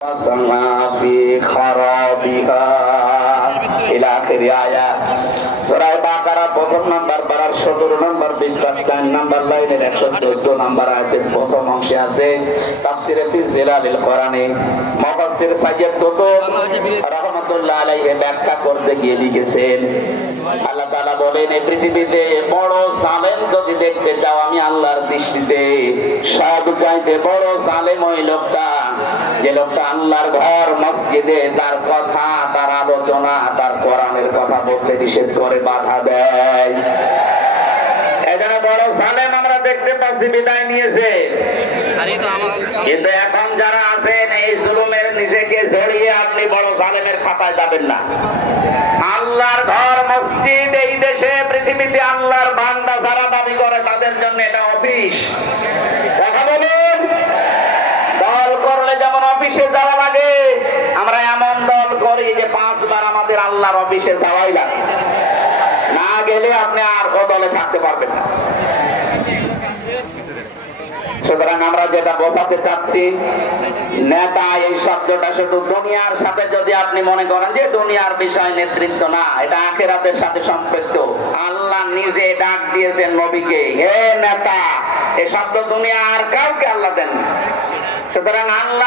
في خرابها إلى آخر آيات সূরা বাকারা প্রথম নাম্বার পারার 17 নাম্বার পৃষ্ঠা 4 নাম্বার লাইনের 114 নাম্বার আয়াতের প্রথম অংশে আছে তাফসিরে ফি জিলালিল কোরআনে মুফাসসির সাইয়্যিদ কুতুব রাহমাতুল্লাহ আলাইহি ব্যাখ্যা করতে গিয়ে লিখেছেন আল্লাহ তাআলা বলেন এই পৃথিবীতে বড় জালেম যদি দেখতে চাও আমি আল্লাহর দৃষ্টিতে সবচাইতে বড় জালেম ওই লোকটা যে লোকটা আল্লাহর ঘর মসজিদে তার কথা তার আলোচনা তার কোরআনের কথা বলতে নিষেধ করে বাধা দেয়। এখানে বড় জালেম আমরা দেখতে পাচ্ছি বিদায় নিয়েছে, কিন্তু এখন যারা আছেন এই জুলুমের নিজেকে জড়িয়ে আপনি বড় জালেমের খাতায় যাবেন না। আল্লাহর ঘর মসজিদ এই দেশে পৃথিবীতে আল্লাহর বান্দা যারা দাবি করে তাদের জন্য এটা অফিস। দেখা বলুন, দল করলে যেমন অফিসে যাওয়া লাগে আমরা এমন দল করি যে 5 বার আমাদের আল্লাহর অফিসে যাওয়াই লাগে, না গেলে আপনি আর ও দলে থাকতে পারবেন না। সুতরাং আমরা যেটা বোঝাতে চাচ্ছি, নেতা এই শব্দটা শুধু দুনিয়ার সাথে যদি আপনি মনে করেন যে দুনিয়ার বিষয় নেতৃত্ব না, এটা আখিরাতের সাথে সম্পৃক্ত। আল্লাহ নিজে ডাক দিয়েছেন নবীকে, হে নেতা। এই শব্দ দুনিয়া আর কাউকে আল্লাহ দেন। সুতরাং আল্লাহ